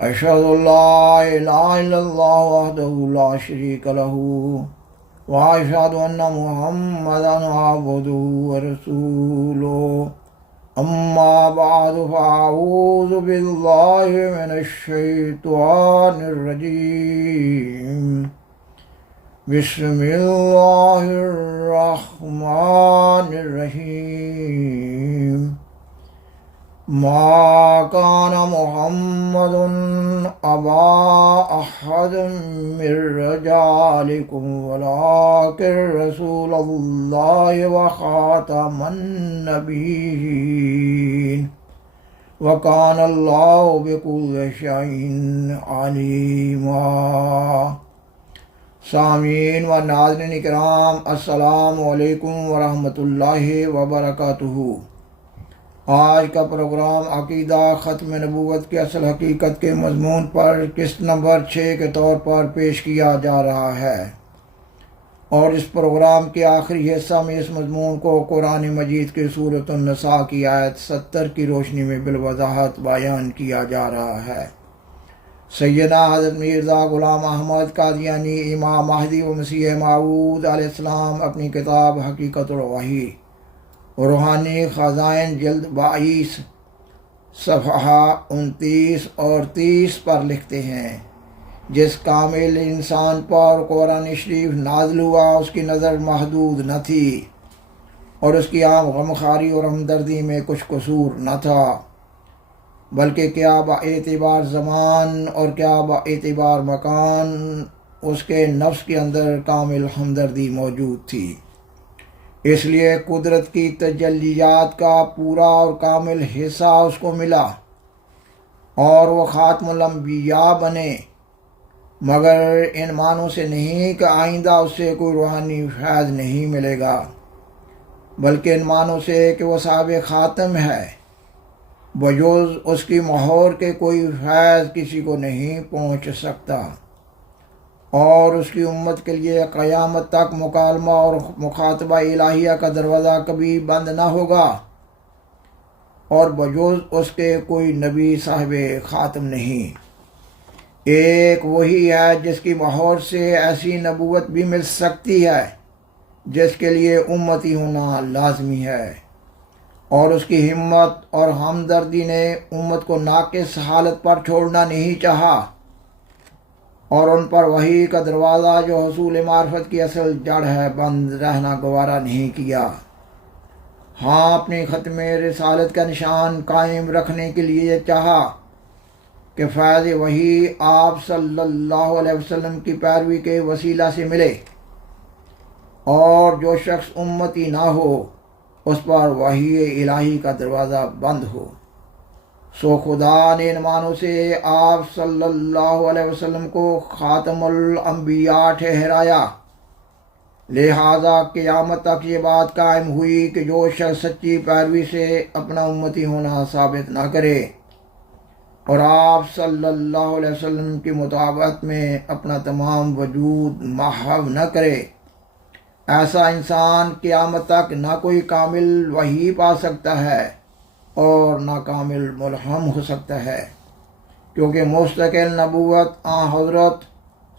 أشهد أن لا إله إلا الله وحده لا شريك له وأشهد أن محمدا عبده ورسوله أما بعد فأعوذ بالله من الشيطان الرجيم بسم الله الرحمن الرحيم ما كان محمد أبا أحد من رجالكم ولكن رسول الله وخاتم النبيين وكان الله بكل شيء عليما۔ سامعین و ناظرین کرام، السلام علیکم ورحمۃ اللہ وبرکاتہ۔ آج کا پروگرام عقیدہ ختم نبوت کی اصل حقیقت کے مضمون پر قسط نمبر 6 کے طور پر پیش کیا جا رہا ہے، اور اس پروگرام کے آخری حصہ میں اس مضمون کو قرآن مجید کی سورۃ النساء کی آیت 70 کی روشنی میں بالوضاحت بیان کیا جا رہا ہے۔ سیدنا حضرت مرزا غلام احمد قادیانی امام مہدی و مسیح موعود علیہ السلام اپنی کتاب حقیقت الوحی روحانی خزائن جلد 22 صفحہ 29 اور 30 پر لکھتے ہیں، جس کامل انسان پر قرآن شریف نازل ہوا اس کی نظر محدود نہ تھی، اور اس کی عام غمخواری اور ہمدردی میں کچھ قصور نہ تھا، بلکہ کیا با اعتبار زمان اور کیا با اعتبار مکان اس کے نفس کے اندر کامل ہمدردی موجود تھی۔ اس لیے قدرت کی تجلیات کا پورا اور کامل حصہ اس کو ملا اور وہ خاتم الانبیاء بنے، مگر ان معنوں سے نہیں کہ آئندہ اس سے کوئی روحانی فیض نہیں ملے گا، بلکہ ان معنوں سے کہ وہ صاحب خاتم ہے، بجوز اس کی مہر کے کوئی فیض کسی کو نہیں پہنچ سکتا، اور اس کی امت کے لیے قیامت تک مکالمہ اور مخاطبہ الہیہ کا دروازہ کبھی بند نہ ہوگا، اور بجوز اس کے کوئی نبی صاحب خاتم نہیں۔ ایک وہی ہے جس کی مہر سے ایسی نبوت بھی مل سکتی ہے جس کے لیے امتی ہونا لازمی ہے، اور اس کی ہمت اور ہمدردی نے امت کو ناقص حالت پر چھوڑنا نہیں چاہا، اور ان پر وحی کا دروازہ جو حصول معرفت کی اصل جڑ ہے بند رہنا گوارا نہیں کیا۔ ہاں، اپنی ختم رسالت کا نشان قائم رکھنے کے لیے چاہا کہ فیض وحی آپ صلی اللہ علیہ وسلم کی پیروی کے وسیلہ سے ملے، اور جو شخص امتی نہ ہو اس پر وحی الہی کا دروازہ بند ہو۔ سو خدا نے ان معنوں سے آپ صلی اللہ علیہ وسلم کو خاتم الانبیاء ٹھہرایا، لہذا قیامت تک یہ بات قائم ہوئی کہ جو شخص سچی پیروی سے اپنا امتی ہونا ثابت نہ کرے اور آپ صلی اللہ علیہ وسلم کی مطابقت میں اپنا تمام وجود محو نہ کرے، ایسا انسان قیامت تک نہ کوئی کامل وحی پا سکتا ہے اور نہ کامل ملہم ہو سکتا ہے، کیونکہ مستقل نبوت آن حضرت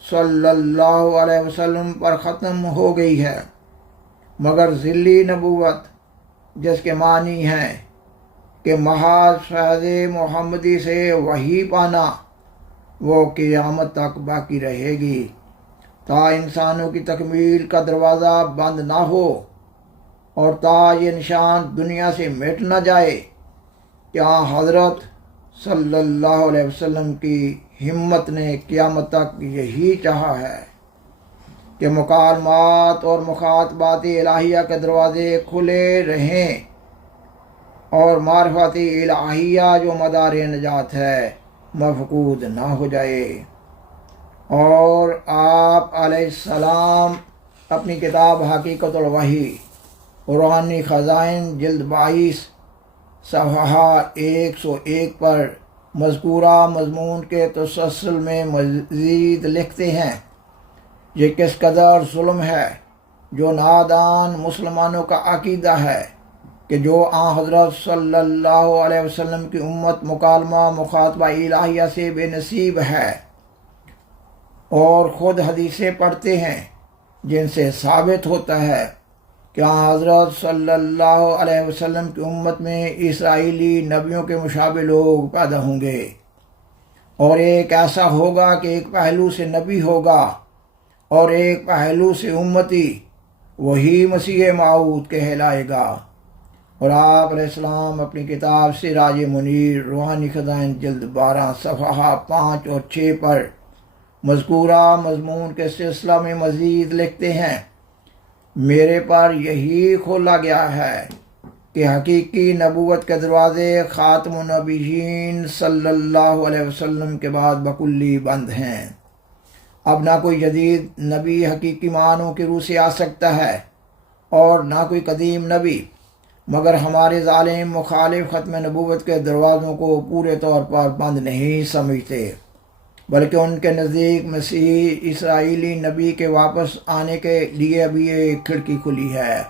صلی اللہ علیہ وسلم پر ختم ہو گئی ہے، مگر ذلی نبوت جس کے معنی ہیں کہ محض فیض محمدی سے وحی پانا، وہ قیامت تک باقی رہے گی تا انسانوں کی تکمیل کا دروازہ بند نہ ہو، اور تا یہ نشان دنیا سے مٹ نہ جائے کہ حضرت صلی اللہ علیہ وسلم کی ہمت نے قیامت تک یہی چاہا ہے کہ مکالمات اور مخاطبات الہیہ کے دروازے کھلے رہیں، اور معرفت الہیہ جو مدار نجات ہے مفقود نہ ہو جائے۔ اور آپ علیہ السلام اپنی کتاب حقیقت الوحی روحانی خزائن جلد 22 صفحہ 101 پر مذکورہ مضمون کے تسلسل میں مزید لکھتے ہیں، یہ کس قدر ظلم ہے جو نادان مسلمانوں کا عقیدہ ہے کہ جو آن حضرت صلی اللہ علیہ وسلم کی امت مکالمہ مخاطبہ الہیہ سے بے نصیب ہے اور خود حدیثیں پڑھتے ہیں جن سے ثابت ہوتا ہے کہ آن حضرت صلی اللہ علیہ وسلم کی امت میں اسرائیلی نبیوں کے مشابہ لوگ پیدا ہوں گے، اور ایک ایسا ہوگا کہ ایک پہلو سے نبی ہوگا اور ایک پہلو سے امتی، وہی مسیح موعود کہلائے گا۔ اور آپ علیہ السلام اپنی کتاب سراج منیر روحانی خزائن جلد 12 صفحہ 5 اور 6 پر مذکورہ مضمون کے سلسلہ میں مزید لکھتے ہیں، میرے پر یہی کھولا گیا ہے کہ حقیقی نبوت کے دروازے خاتم النبیین صلی اللہ علیہ وسلم کے بعد بکلی بند ہیں۔ اب نہ کوئی جدید نبی حقیقی معنوں کی روح سے آ سکتا ہے اور نہ کوئی قدیم نبی، مگر ہمارے ظالم مخالف ختم نبوت کے دروازوں کو پورے طور پر بند نہیں سمجھتے، بلکہ ان کے نزدیک مسیح اسرائیلی نبی کے واپس آنے کے لیے ابھی ایک کھڑکی کھلی ہے۔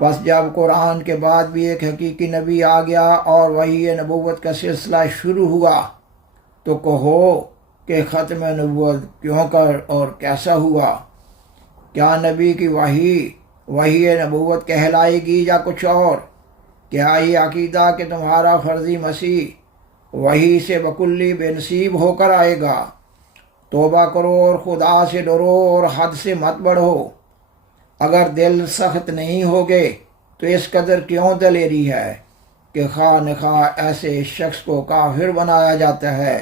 پس جب قرآن کے بعد بھی ایک حقیقی نبی آ گیا اور وحی نبوت کا سلسلہ شروع ہوا، تو کہو کہ ختم نبوت کیوں کر اور کیسا ہوا؟ کیا نبی کی وحی نبوت کہلائے گی یا کچھ اور؟ کیا یہ عقیدہ کہ تمہارا فرضی مسیح وحی سے بکلی بے نصیب ہو کر آئے گا؟ توبہ کرو اور خدا سے ڈرو اور حد سے مت بڑھو۔ اگر دل سخت نہیں ہوگے تو اس قدر کیوں دلیری ہے کہ خواہ نخواہ ایسے شخص کو کافر بنایا جاتا ہے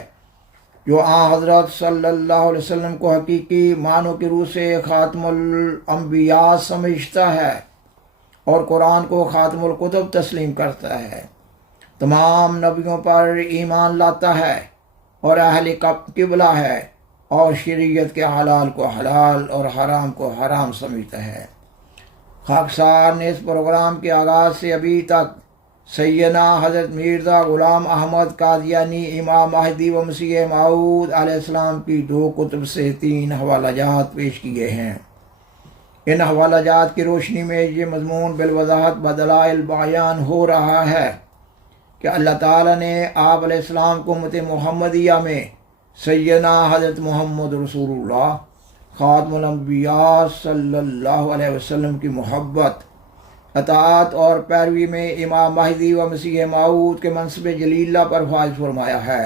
جو آن حضرت صلی اللہ علیہ وسلم کو حقیقی معنوں کی روح سے خاتم الانبیاء سمجھتا ہے اور قرآن کو خاتم الکتب تسلیم کرتا ہے، تمام نبیوں پر ایمان لاتا ہے اور اہل قبلہ ہے اور شریعت کے حلال کو حلال اور حرام کو حرام سمجھتا ہے۔ خاکسار نے اس پروگرام کے آغاز سے ابھی تک سیدنا حضرت مرزا غلام احمد قادیانی امام مہدی و مسیح موعود علیہ السلام کی 2 کتب سے 3 حوالہ جات پیش کیے ہیں۔ ان حوالہ جات کی روشنی میں یہ مضمون بالوضاحت بدلائل بیان ہو رہا ہے کہ اللہ تعالیٰ نے آپ علیہ السلام کو امت محمدیہ میں سیدنا حضرت محمد رسول اللہ خاتم الانبیاء صلی اللہ علیہ وسلم کی محبت، اطاعت اور پیروی میں امام مہدی و مسیح موعود کے منصب جلیلہ پر فائز فرمایا ہے،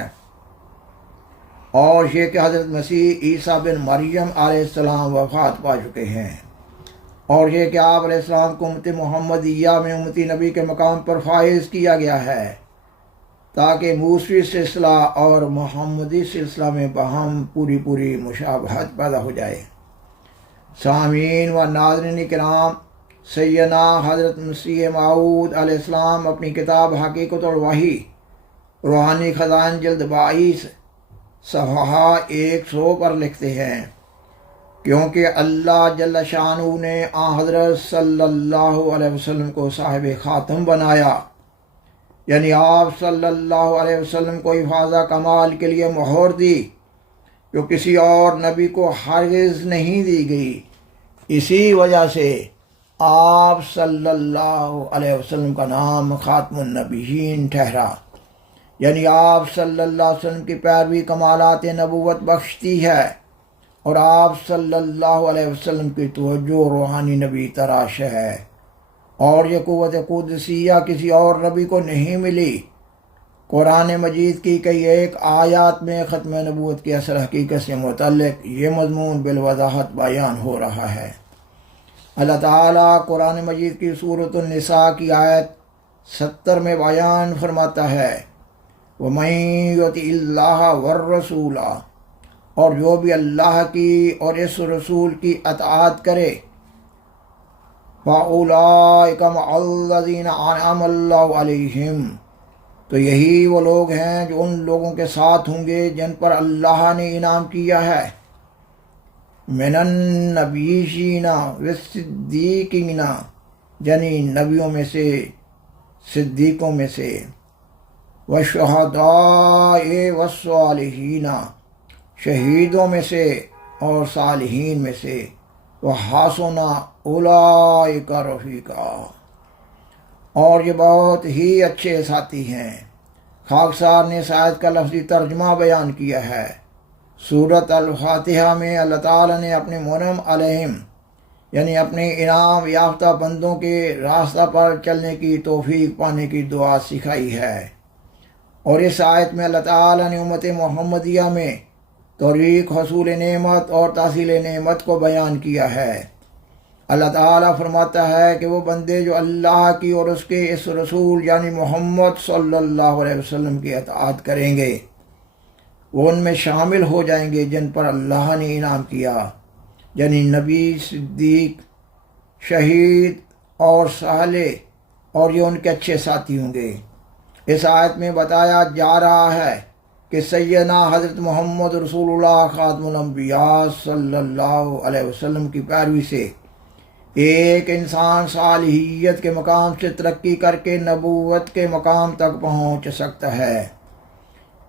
اور یہ کہ حضرت مسیح عیسیٰ بن مریم علیہ السلام وفات پا چکے ہیں، اور یہ کہ آپ علیہ السلام کو امت محمدیہ میں امتی نبی کے مقام پر فائز کیا گیا ہے تاکہ موسوی سلسلہ اور محمدی سلسلہ میں باہم پوری مشابہت پیدا ہو جائے۔ سامعین و ناظرین کرام، سیدنا حضرت مسیح موعود علیہ السلام اپنی کتاب حقیقت الوحی روحانی خزائن جلد 22 صفحہ 100 پر لکھتے ہیں، کیونکہ اللہ جل شانہ نے آن حضرت صلی اللہ علیہ وسلم کو صاحب خاتم بنایا، یعنی آپ صلی اللہ علیہ وسلم کو حفاظہ کمال کے لیے مہر دی جو کسی اور نبی کو ہرگز نہیں دی گئی۔ اسی وجہ سے آپ صلی اللہ علیہ وسلم کا نام خاتم النبیین ٹھہرا، یعنی آپ صلی اللہ علیہ وسلم کی پیروی کمالات نبوت بخشتی ہے، اور آپ صلی اللہ علیہ وسلم کی توجہ روحانی نبی تراش ہے، اور یہ قوت قدسیہ کسی اور نبی کو نہیں ملی۔ قرآن مجید کی کئی ایک آیات میں ختم نبوت کی اصل حقیقت سے متعلق یہ مضمون بالوضاحت بیان ہو رہا ہے۔ اللہ تعالیٰ قرآن مجید کی سورۃ النساء کی آیت 70 میں بیان فرماتا ہے، وَمَن يُطِعِ اللَّهَ وَالرَّسُولَ، اور جو بھی اللہ کی اور اس رسول کی اطاعت کرے، فَأُولَٰئِكَ مَعَ الَّذِينَ أَنْعَمَ اللَّهُ عَلَيْهِمْ، تو یہی وہ لوگ ہیں جو ان لوگوں کے ساتھ ہوں گے جن پر اللہ نے انعام کیا ہے، من النبیین والصدیقین، یعنی نبیوں میں سے، صدیقوں میں سے، والشہداء والصالحین، شہیدوں میں سے اور صالحین میں سے، وحسن اولئک رفیقا، اور یہ بہت ہی اچھے ساتھی ہیں۔ خاکسار نے اس آیت کا لفظی ترجمہ بیان کیا ہے۔ سورۃ الفاتحہ میں اللہ تعالیٰ نے اپنے منعم علیہم یعنی اپنے انعام یافتہ بندوں کے راستہ پر چلنے کی توفیق پانے کی دعا سکھائی ہے، اور اس آیت میں اللہ تعالیٰ نے امت محمدیہ میں طریق حصول نعمت اور تحصیل نعمت کو بیان کیا ہے۔ اللہ تعالیٰ فرماتا ہے کہ وہ بندے جو اللہ کی اور اس کے اس رسول یعنی محمد صلی اللہ علیہ وسلم کی اطاعت کریں گے وہ ان میں شامل ہو جائیں گے جن پر اللہ نے انعام کیا، یعنی نبی، صدیق، شہید اور صالح، اور یہ ان کے اچھے ساتھی ہوں گے۔ اس آیت میں بتایا جا رہا ہے کہ سیدنا حضرت محمد رسول اللہ خاتم الانبیاء صلی اللہ علیہ وسلم کی پیروی سے ایک انسان صالحیت کے مقام سے ترقی کر کے نبوت کے مقام تک پہنچ سکتا ہے۔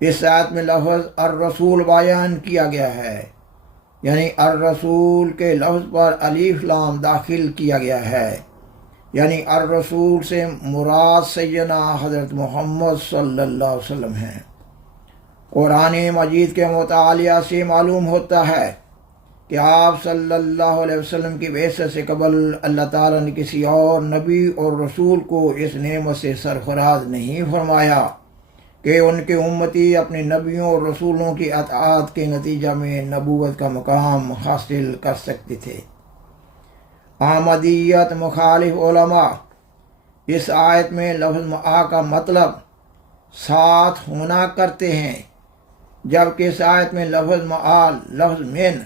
اس آیت میں لفظ الرسول بیان کیا گیا ہے، یعنی الرسول کے لفظ پر الف لام داخل کیا گیا ہے، یعنی الرسول سے مراد سیدنا حضرت محمد صلی اللہ علیہ وسلم ہیں۔ قرآن مجید کے مطالعہ سے معلوم ہوتا ہے کہ آپ صلی اللہ علیہ وسلم کی بعثت سے قبل اللہ تعالیٰ نے کسی اور نبی اور رسول کو اس نعمت سے سرفراز نہیں فرمایا کہ ان کے امتی اپنے نبیوں اور رسولوں کی اطاعت کے نتیجہ میں نبوت کا مقام حاصل کر سکتے تھے۔ احمدیت مخالف علماء اس آیت میں لفظ معا کا مطلب ساتھ ہونا کرتے ہیں، جبکہ اس آیت میں لفظ معا لفظ من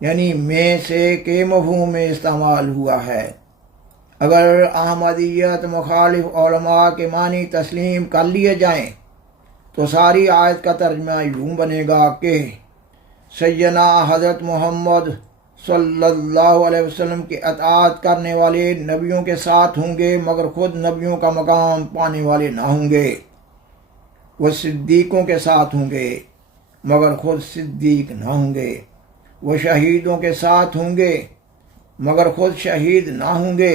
یعنی میں سے کے مفہوم میں استعمال ہوا ہے۔ اگر احمدیت مخالف علماء کے معنی تسلیم کر لیے جائیں تو ساری آیت کا ترجمہ یوں بنے گا کہ سیدنا حضرت محمد صلی اللہ علیہ وسلم کی اطاعت کرنے والے نبیوں کے ساتھ ہوں گے مگر خود نبیوں کا مقام پانے والے نہ ہوں گے۔ وہ صدیقوں کے ساتھ ہوں گے مگر خود صدیق نہ ہوں گے۔ وہ شہیدوں کے ساتھ ہوں گے مگر خود شہید نہ ہوں گے۔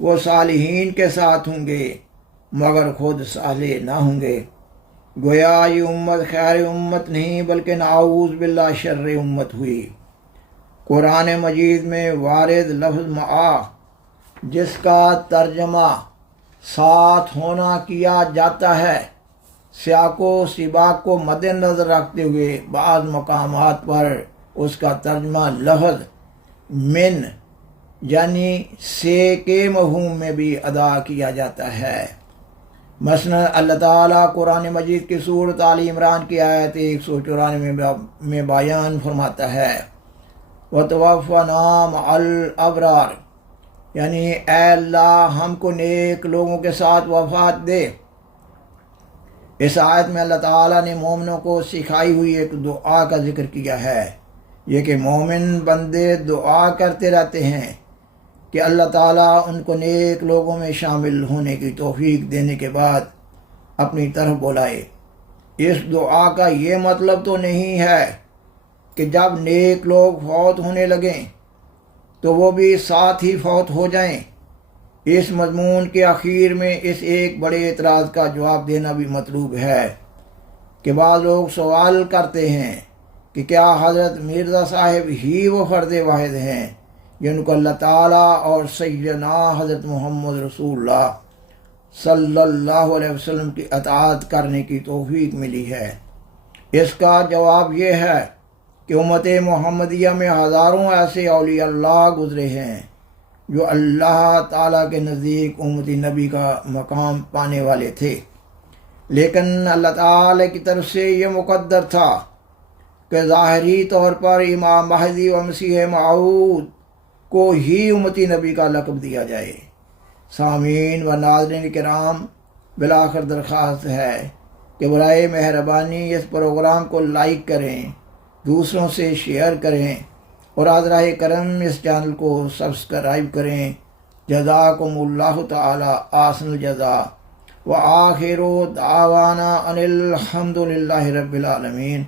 وہ صالحین کے ساتھ ہوں گے مگر خود صالح نہ ہوں گے۔ گویا یہ امت خیر امت نہیں بلکہ نعوذ باللہ شر امت ہوئی۔ قرآن مجید میں وارد لفظ معا جس کا ترجمہ ساتھ ہونا کیا جاتا ہے، سیاق و سباق کو مد نظر رکھتے ہوئے بعض مقامات پر اس کا ترجمہ لفظ من یعنی سے کے مفہوم میں بھی ادا کیا جاتا ہے۔ مثلا اللہ تعالیٰ قرآن مجید کی سورۃ آل عمران کی آیت 194 میں بیان فرماتا ہے وَتَوَفَّنَا مَعَ الْأَبْرَارِ، یعنی اے اللہ ہم کو نیک لوگوں کے ساتھ وفات دے۔ اس آیت میں اللہ تعالیٰ نے مومنوں کو سکھائی ہوئی ایک دعا کا ذکر کیا ہے، یہ کہ مومن بندے دعا کرتے رہتے ہیں کہ اللہ تعالیٰ ان کو نیک لوگوں میں شامل ہونے کی توفیق دینے کے بعد اپنی طرف بلائے۔ اس دعا کا یہ مطلب تو نہیں ہے کہ جب نیک لوگ فوت ہونے لگیں تو وہ بھی ساتھ ہی فوت ہو جائیں۔ اس مضمون کے اخیر میں اس ایک بڑے اعتراض کا جواب دینا بھی مطلوب ہے کہ بعض لوگ سوال کرتے ہیں کہ کیا حضرت مرزا صاحب ہی وہ فرد واحد ہیں جن کو اللہ تعالیٰ اور سیدنا حضرت محمد رسول اللہ صلی اللہ علیہ وسلم کی اطاعت کرنے کی توفیق ملی ہے؟ اس کا جواب یہ ہے کہ امت محمدیہ میں ہزاروں ایسے اولیاء اللہ گزرے ہیں جو اللہ تعالیٰ کے نزدیک امتی نبی کا مقام پانے والے تھے، لیکن اللہ تعالیٰ کی طرف سے یہ مقدر تھا کہ ظاہری طور پر امام مہدی و مسیح موعود کو ہی امتی نبی کا لقب دیا جائے۔ سامعین و ناظرین کرام، بالآخر درخواست ہے کہ برائے مہربانی اس پروگرام کو لائک کریں، دوسروں سے شیئر کریں اور حضرہ کرم اس چینل کو سبسکرائب کریں۔ جزاکم اللہ تعالی احسن الجزاء وآخر دعوانا ان الحمد للہ رب العالمین۔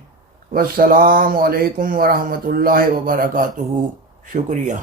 والسلام علیکم ورحمۃ اللہ وبرکاتہ۔ شکریہ۔